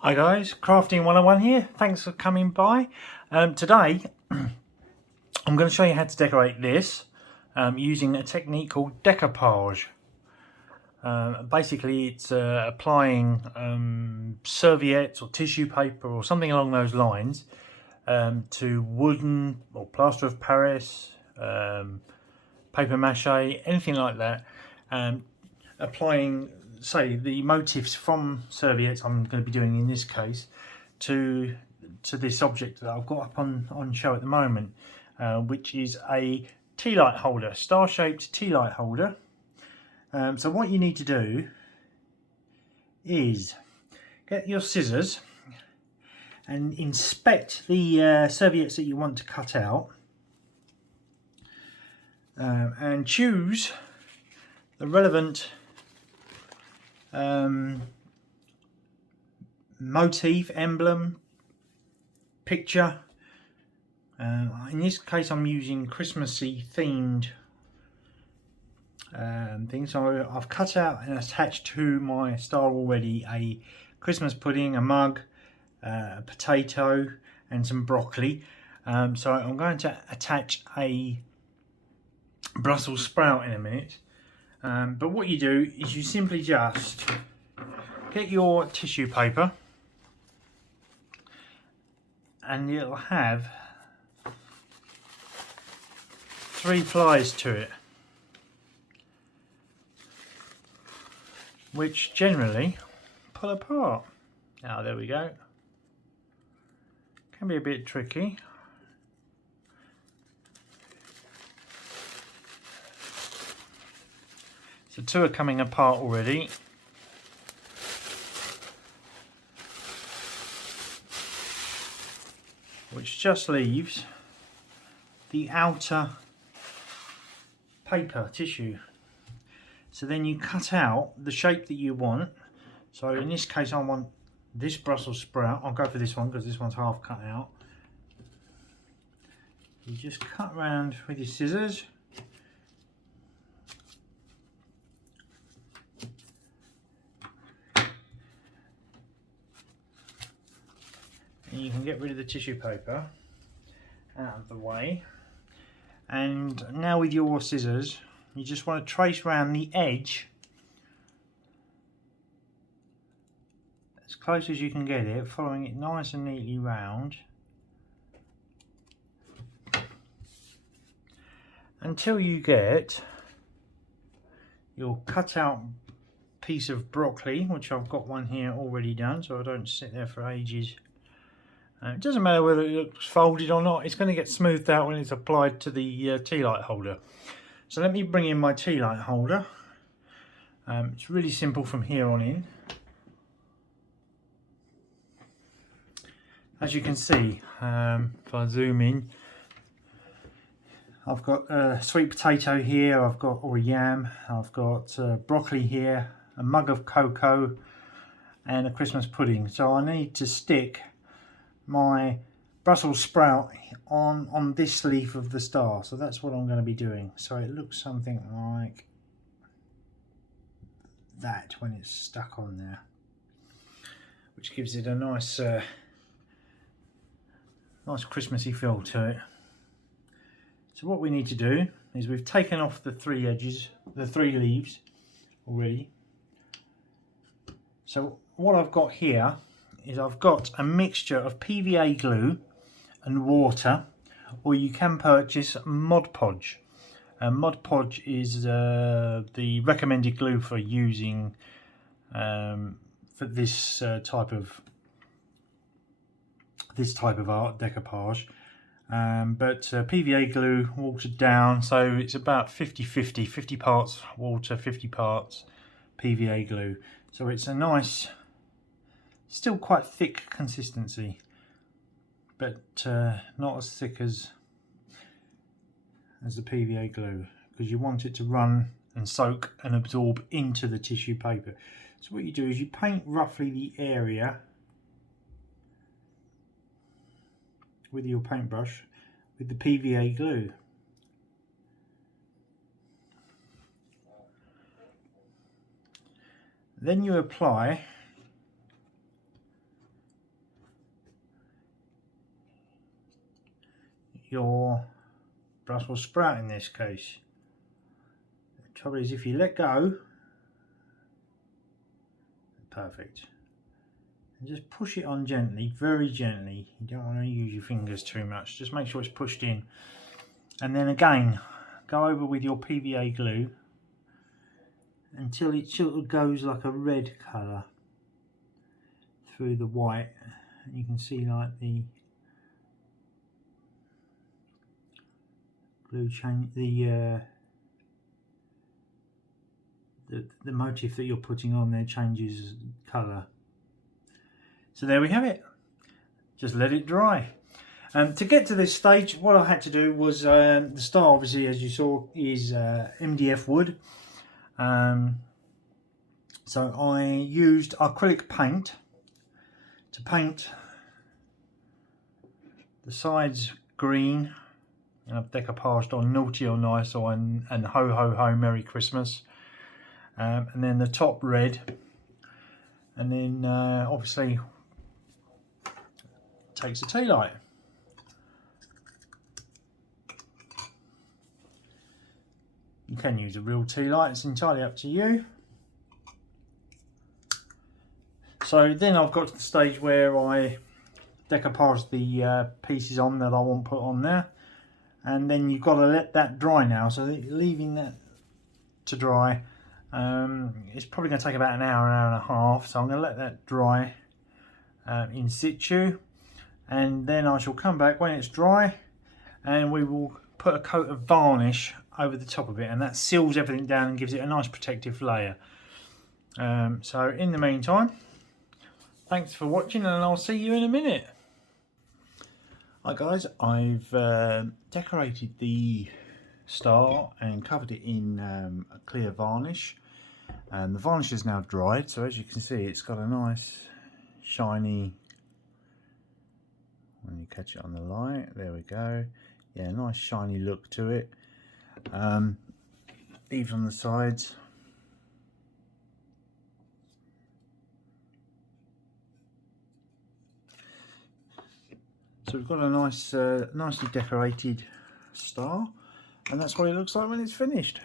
Hi guys, Crafting 101 here. Thanks for coming by. Today I'm going to show you how to decorate this using a technique called decoupage. Basically it's applying serviettes or tissue paper or something along those lines to wooden or plaster of Paris, paper mache, anything like that. Applying, say, the motifs from serviettes I'm going to be doing in this case to this object that I've got up on show at the moment, which is a tea light holder, star-shaped tea light holder. So what you need to do is get your scissors and inspect the serviettes that you want to cut out, and choose the relevant motif, emblem, picture. In this case I'm using Christmassy themed things. So I've cut out and attached to my star already a Christmas pudding, a mug, a potato and some broccoli. So I'm going to attach a Brussels sprout in a minute. But what you do is you simply just get your tissue paper, and it'll have 3 flies to it, which generally pull apart. Now there we go. Can be a bit tricky. So 2 are coming apart already. Which just leaves the outer paper tissue. So then you cut out the shape that you want. So in this case I want this Brussels sprout. I'll go for this one because this one's half cut out. You just cut round with your scissors. And you can get rid of the tissue paper out of the way. And now with your scissors, you just want to trace around the edge as close as you can get it, following it nice and neatly round until you get your cut out piece of broccoli, which I've got one here already done so I don't sit there for ages. It doesn't matter whether it looks folded or not, it's going to get smoothed out when it's applied to the tea light holder. So let me bring in my tea light holder. It's really simple from here on in. As you can see, if I zoom in, I've got a sweet potato here, I've got or yam, I've got broccoli here, a mug of cocoa and a Christmas pudding. So I need to stick my Brussels sprout on this leaf of the star, so that's what I'm going to be doing. So it looks something like that when it's stuck on there, which gives it a nice nice Christmassy feel to it. So what we need to do is we've taken off the 3 edges, the 3 leaves already. So what I've got here is I've got a mixture of PVA glue and water, or you can purchase Mod Podge. Mod Podge is the recommended glue for using for this type of art decoupage. but PVA glue watered down, so it's about 50-50, 50 parts water, 50 parts PVA glue. So it's a nice, still quite thick consistency, but not as thick as the PVA glue, because you want it to run and soak and absorb into the tissue paper. So what you do is you paint roughly the area with your paintbrush with the PVA glue. Then you apply your Brussels sprout in this case. The trouble is, if you let go, perfect. And just push it on gently, very gently. You don't want to use your fingers too much. Just make sure it's pushed in. And then again, go over with your PVA glue until it sort of goes like a red colour through the white. You can see like the glue change, the motif that you're putting on there changes colour. So there we have it. Just let it dry. To get to this stage, what I had to do was, the star obviously, as you saw, is MDF wood. So I used acrylic paint to paint the sides green, and I've decoupaged on Naughty or Nice or and Ho Ho Ho Merry Christmas, and then the top red, and then obviously takes a tea light. You can use a real tea light, it's entirely up to you. So then I've got to the stage where I decoupage the pieces on that I want put on there, and then you've got to let that dry now. So leaving that to dry, it's probably going to take about an hour and a half, so I'm going to let that dry in situ, and then I shall come back when it's dry and we will put a coat of varnish over the top of it, and that seals everything down and gives it a nice protective layer. So in the meantime, thanks for watching, and I'll see you in a minute. Hi guys, I've decorated the star and covered it in a clear varnish, and the varnish is now dried, so as you can see it's got a nice shiny, when you catch it on the light, there we go, yeah, nice shiny look to it. Even on the sides. So we've got a nice, nicely decorated star, and that's what it looks like when it's finished.